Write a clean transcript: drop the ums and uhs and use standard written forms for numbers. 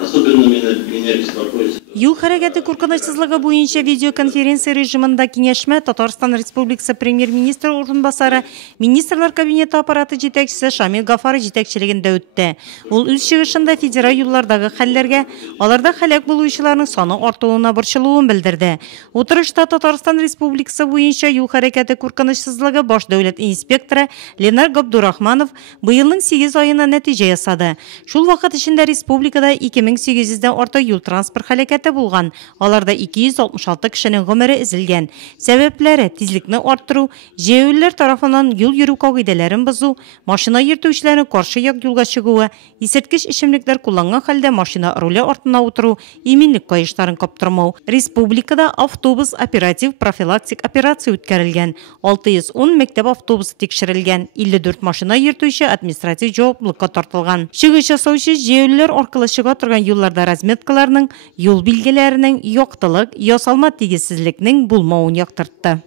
Особенно меня беспокоит. Юл хәрәкәте куркынычсызлыгы буенча видеоконференция режимында киңәшмә Татарстан Республикасы премьер-министры урынбасары, министрлар кабинеты аппараты җитәкчесе Шамил Гафаров җитәкчелегендә үтте. Ул үз чыгышында федераль юллардагы хәлләргә, аларда һәлак булучыларның саны артуына борчылуын белдерде. Утырышта Татарстан Республикасы буенча юл хәрәкәте куркынычсызлыгы баш дәүләт инспекторы Ленар Габдурахманов быелның 8 аена нәтиҗә ясады. Шул вакыт эчендә республикада 2800-дән артык юл транспорт хәлакәте булган. Аларда 266 кешенең гомере изелгән. Сәбәпләре тизлекне арттыру, җәяүлеләр тарафыннан юл йөрү кагыйдәләрен бозу, машина йөртүчеләрнең каршы як юлга чыгуы, исерткеч эчемлекләр кулланган хәлдә машина руле артына утыру, иминлек каешларын каптырмау. Республикада автобус оператив профилактик операция үткәрелгән. 610 мәктәп автобусы тикшерелгән. 54 машина йөртүче административ җаваплылыкка тартылган. Чыгыш ясаучы җәяүлеләр аркылы чыга торган юлларда разметкаларның, юл билгеләренең яктылык, ясалма тигезсезлекнең булмавын яктыртты.